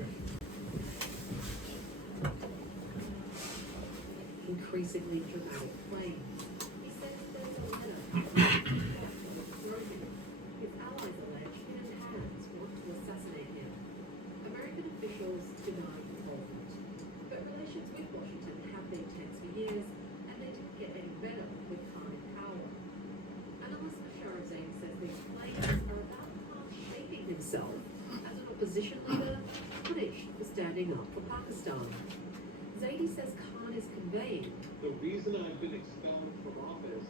Okay. Increasingly dramatic flames. He says there's a letter broken. His allies allege hidden hands want to assassinate him. American officials deny involvement. But relations with Washington have been tense for years, and they didn't get any better with Khan in power. Analyst Asharaf Zaidi says these flames are about Khan shaping himself as an opposition leader punished for standing up for Pakistan. Zaidi says Khan is conveying the reason I've been expelled from office.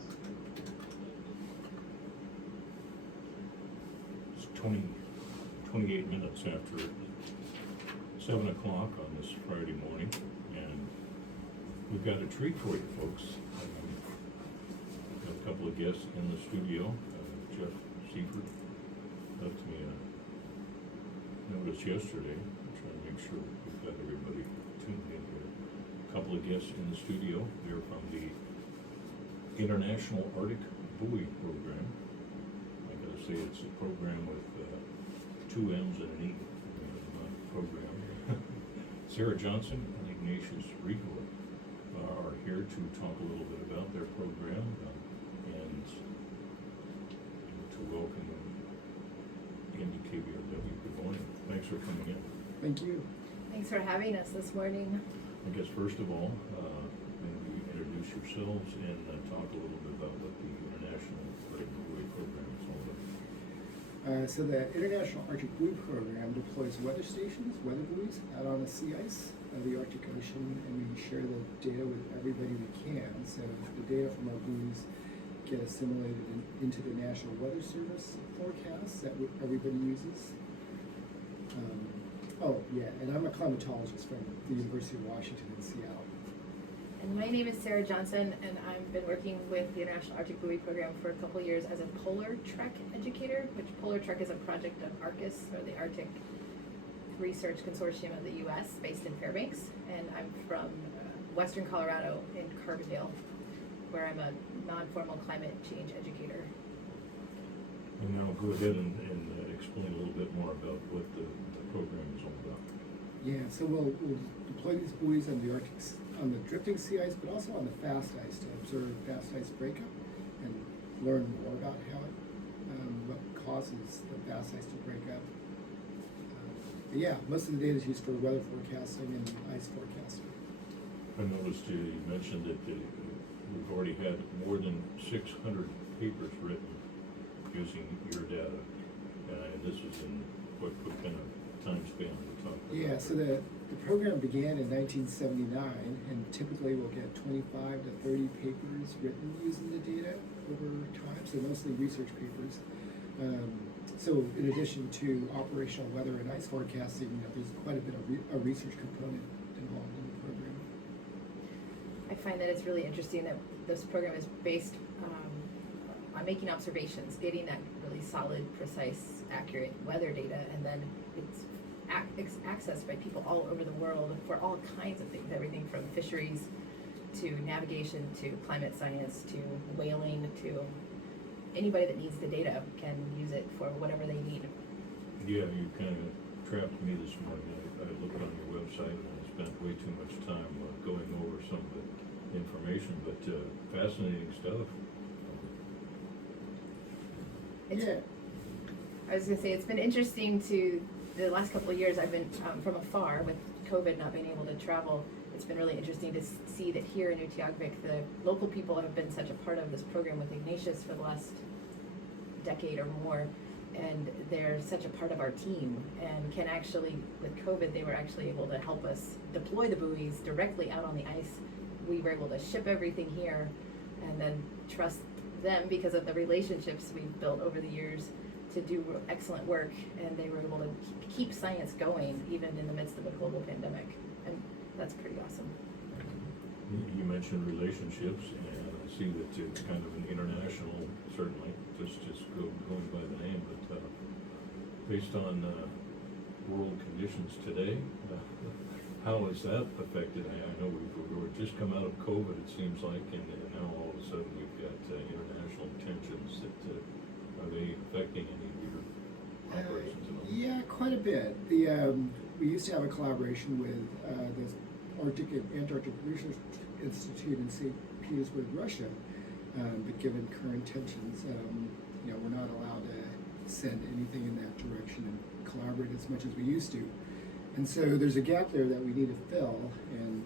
It's 28 minutes after 7 o'clock on this Friday morning, and we've got a treat for you folks. Got a couple of guests in the studio. Jeff Seifert left me a notice yesterday. I'm trying to make sure we've got everybody tuned in here. A couple of guests in the studio. They're from the International Arctic Buoy program. I gotta say it's a program with 2 M's and an E. Program. Sarah Johnson and Ignatius Rico are here to talk a little bit about their program and to welcome them into KBRW. Good morning. Thanks for coming in. Thank you. Thanks for having us this morning. I guess first of all, maybe introduce yourselves and talk a little bit about what the International Arctic Buoy program is all about. So the International Arctic Buoy Program deploys weather stations, weather buoys, out on the sea ice of the Arctic Ocean, and we share the data with everybody we can. So the data from our buoys get assimilated into the National Weather Service forecasts that everybody uses. And I'm a climatologist from the University of Washington in Seattle. And my name is Sarah Johnson, and I've been working with the International Arctic Buoy Program for a couple of years as a PolarTREC educator, which PolarTREC is a project of ARCUS, or the Arctic Research Consortium of the U.S., based in Fairbanks. And I'm from Western Colorado in Carbondale, where I'm a non-formal climate change educator. And now go ahead and explain a little bit more about what the program is all about. Yeah, so we'll deploy these buoys on the Arctic, on the drifting sea ice, but also on the fast ice to observe fast ice breakup and learn more about how it, what causes the fast ice to break up. But yeah, most of the data is used for weather forecasting and ice forecasting. I noticed you mentioned that we've already had more than 600 papers written using your data, and this is in what kind of time span we're talking about? Yeah, so the program began in 1979, and typically we'll get 25 to 30 papers written using the data over time, so mostly research papers. So in addition to operational weather and ice forecasting, there's quite a bit of a research component involved in the program. I find that it's really interesting that this program is based on making observations, getting that really solid, precise, accurate weather data, and then it's accessed by people all over the world for all kinds of things, everything from fisheries to navigation to climate science to whaling to anybody that needs the data can use it for whatever they need. Yeah, you kind of trapped me this morning. I looked on your website and I spent way too much time going over some of the information, but fascinating stuff. I was going to say, it's been interesting to, the last couple of years I've been from afar with COVID not being able to travel. It's been really interesting to see that here in Utqiagvik, the local people have been such a part of this program with Ignatius for the last decade or more, and they're such a part of our team, and can actually, with COVID, they were actually able to help us deploy the buoys directly out on the ice. We were able to ship everything here and then trust them because of the relationships we've built over the years to do excellent work, and they were able to keep science going even in the midst of a global pandemic, and that's pretty awesome. You mentioned relationships, and I see that it's kind of an international, certainly, just going by the name, but based on world conditions today, how is that affected? I know we've just come out of COVID, it seems like, and now all of a sudden we've got international tensions that are they affecting any of your operations at all? Yeah, quite a bit. we used to have a collaboration with the Arctic and Antarctic Research Institute in St. Petersburg, Russia. But given current tensions, we're not allowed to send anything in that direction and collaborate as much as we used to. And so there's a gap there that we need to fill, and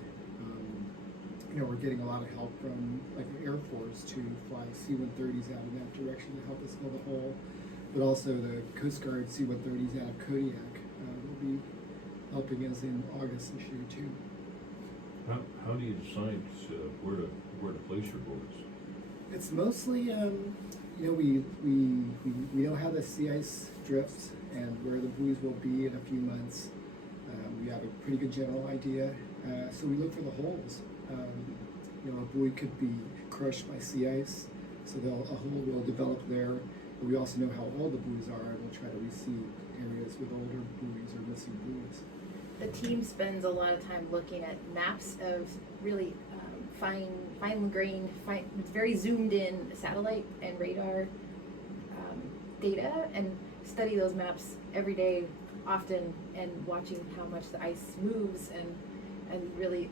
we're getting a lot of help from like the Air Force to fly C-130s out in that direction to help us fill the hole, but also the Coast Guard C-130s out of Kodiak will be helping us in August this year too. How do you decide where to place your buoys? It's mostly, we know how the sea ice drifts and where the buoys will be in a few months. We have a pretty good general idea, so we look for the holes. A buoy could be crushed by sea ice, so a hole will develop there. But we also know how old the buoys are, and we'll try to reseed areas with older buoys or missing buoys. The team spends a lot of time looking at maps of really fine grained, very zoomed in satellite and radar data, and study those maps every day, often, and watching how much the ice moves, and really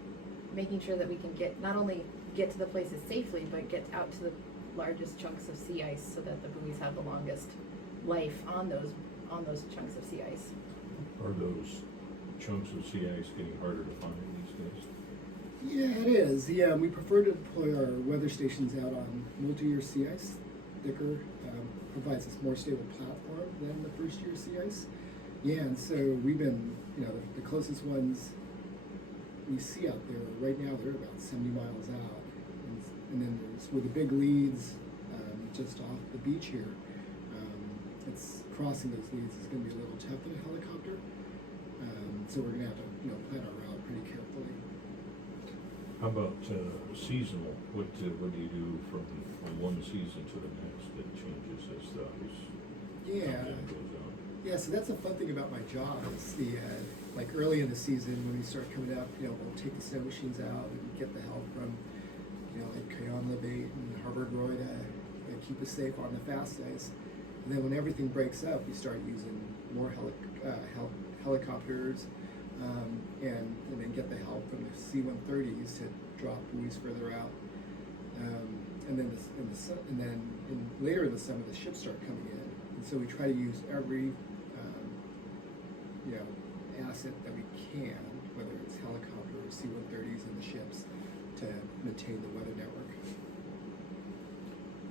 making sure that we can not only get to the places safely, but get out to the largest chunks of sea ice so that the buoys have the longest life on those chunks of sea ice. Are those chunks of sea ice getting harder to find these days? Yeah, it is. Yeah, we prefer to deploy our weather stations out on multi-year sea ice. Thicker, provides us more stable platform than the first year sea ice. Yeah, and so we've been, the closest ones we see out there right now, they're about 70 miles out. And then there's, with the big leads just off the beach here, it's crossing those leads is going to be a little tough in a helicopter. So we're going to have to, plan our route pretty carefully. How about seasonal? What do you do from one season to the next that changes as the ice goes on? Yeah, so that's a fun thing about my job. It's the like early in the season when we start coming up, we'll take the snow machines out and get the help from, like Cayon Lebate and Harvard Roy to keep us safe on the fast ice. And then when everything breaks up, we start using more helicopters, and then get the help from the C-130s to drop buoys further out. And then later in the summer, the ships start coming in, and so we try to use every asset that we can, whether it's helicopter or C-130s and the ships, to maintain the weather network.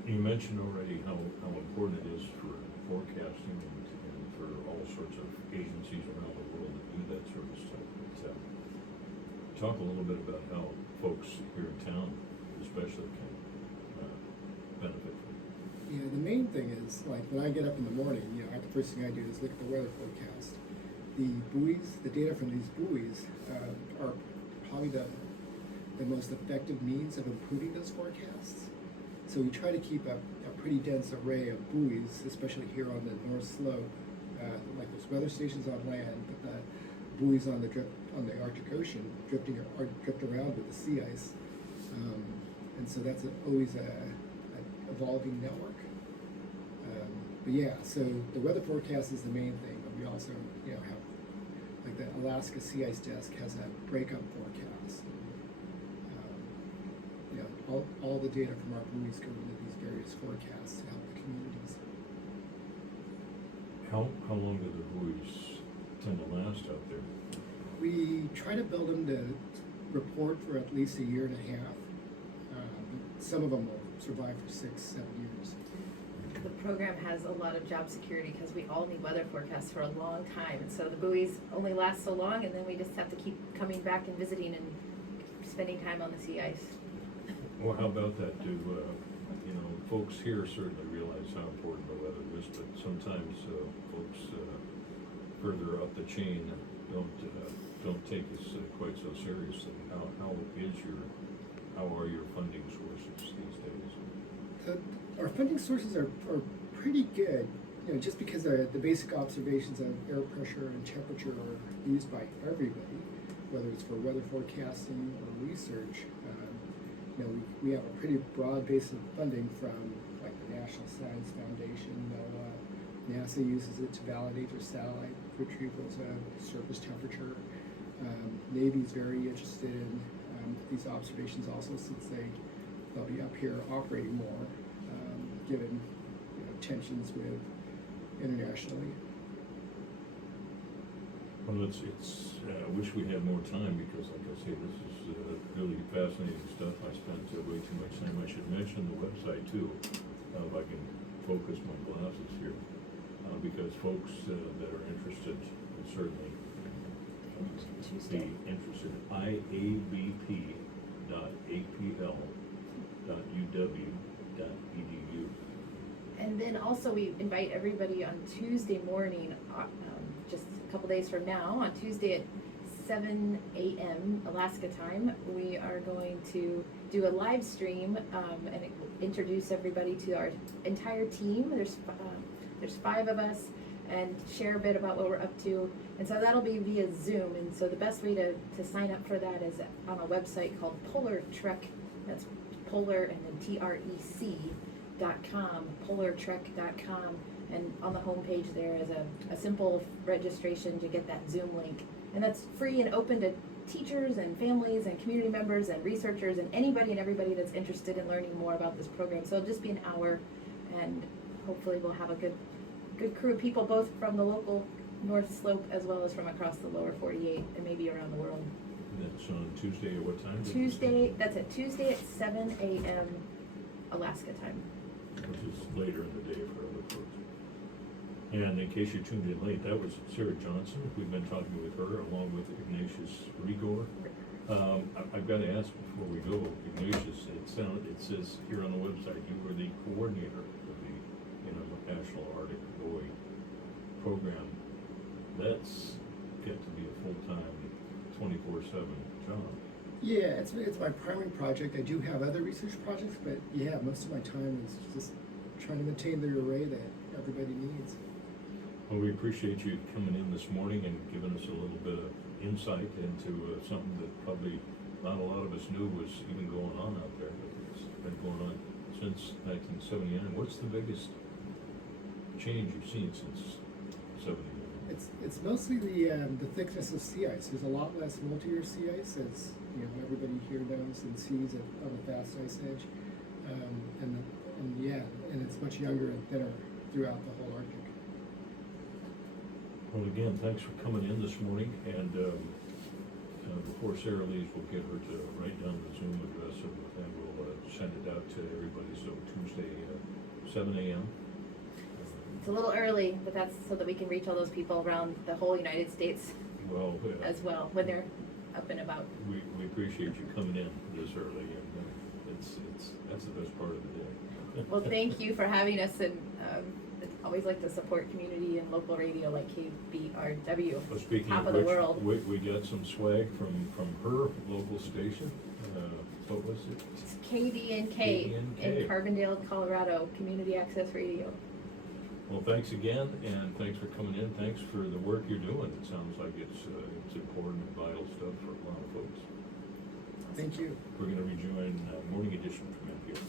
You mentioned already how important it is for forecasting and for all sorts of agencies around the world that do that sort of stuff. But, talk a little bit about how folks here in town especially can benefit from it. Yeah, the main thing is, like, when I get up in the morning, the first thing I do is look at the weather forecast. The buoys, the data from these buoys are probably the most effective means of improving those forecasts. So we try to keep a pretty dense array of buoys, especially here on the North Slope. Like there's weather stations on land, but the buoys on the Arctic Ocean drift around with the sea ice, and so that's always a evolving network. But yeah, so the weather forecast is the main thing, but we also have, like, the Alaska Sea Ice Desk has a breakup forecast. All the data from our buoys go into these various forecasts to help the communities. How long do the buoys tend to last out there? We try to build them to report for at least a year and a half. Some of them will survive for 6-7 years. The program has a lot of job security because we all need weather forecasts for a long time, and so the buoys only last so long, and then we just have to keep coming back and visiting and spending time on the sea ice. Well, how about that? Do folks here certainly realize how important the weather is, but sometimes folks further up the chain don't take us quite so seriously. How are your funding sources these days? Our funding sources are pretty good. Just because the basic observations of air pressure and temperature are used by everybody, whether it's for weather forecasting or research. We have a pretty broad base of funding from, like, the National Science Foundation. NASA uses it to validate their satellite retrievals of surface temperature. Navy's very interested in these observations also, since they'll be up here operating more, given tensions with internationally. Well, I wish we had more time because, like I say, this is really fascinating stuff. I spent way too much time. I should mention the website too, if I can focus my glasses here, because folks that are interested will certainly Tuesday. be interested. iabp.apl.uw.edu. And then also we invite everybody on Tuesday morning, just a couple days from now, on Tuesday at 7 a.m. Alaska time, we are going to do a live stream and introduce everybody to our entire team. There's 5 of us, and share a bit about what we're up to. And so that'll be via Zoom. And so the best way to sign up for that is on a website called PolarTREC. That's Polar and then TREC.com, PolarTREC.com. And on the homepage there is a simple registration to get that Zoom link. And that's free and open to teachers and families and community members and researchers and anybody and everybody that's interested in learning more about this program. So it'll just be an hour, and hopefully we'll have a good crew of people, both from the local North Slope as well as from across the lower 48 and maybe around the world. That's on Tuesday at what time? That's at Tuesday at 7 a.m. Alaska time. Which is later in the day for other folks. And in case you tuned in late, that was Sarah Johnson. We've been talking with her along with Ignatius Rigor. I've got to ask before we go, Ignatius, it says here on the website you were the coordinator of the National Arctic Buoy program. That's got to be a full-time 24/7 job. Yeah, it's my primary project. I do have other research projects, but yeah, most of my time is just trying to maintain the array that everybody needs. Well, we appreciate you coming in this morning and giving us a little bit of insight into something that probably not a lot of us knew was even going on out there. It's been going on since 1979. What's the biggest change you've seen since 79? It's mostly the thickness of sea ice. There's a lot less multi-year sea ice, as everybody here knows and sees it on the fast ice edge, and it's much younger and thinner throughout the whole Arctic. Well, again, thanks for coming in this morning, and before Sarah leaves, we'll get her to write down the Zoom address, and we'll send it out to everybody. So Tuesday, 7 a.m. It's a little early, but that's so that we can reach all those people around the whole United States Well, as well when they're up and about. we appreciate you coming in this early, and that's the best part of the day. Well, thank you for having us, and I always like to support community and local radio like KBRW, Well, speaking top of of the which, world. we got some swag from her local station. What was it? It's KDNK KDNK. in Carbondale, Colorado, Community Access Radio. Well, thanks again, and thanks for coming in. Thanks for the work you're doing. It sounds like it's important and vital stuff for a lot of folks. Thank you. We're going to rejoin Morning Edition from NPR.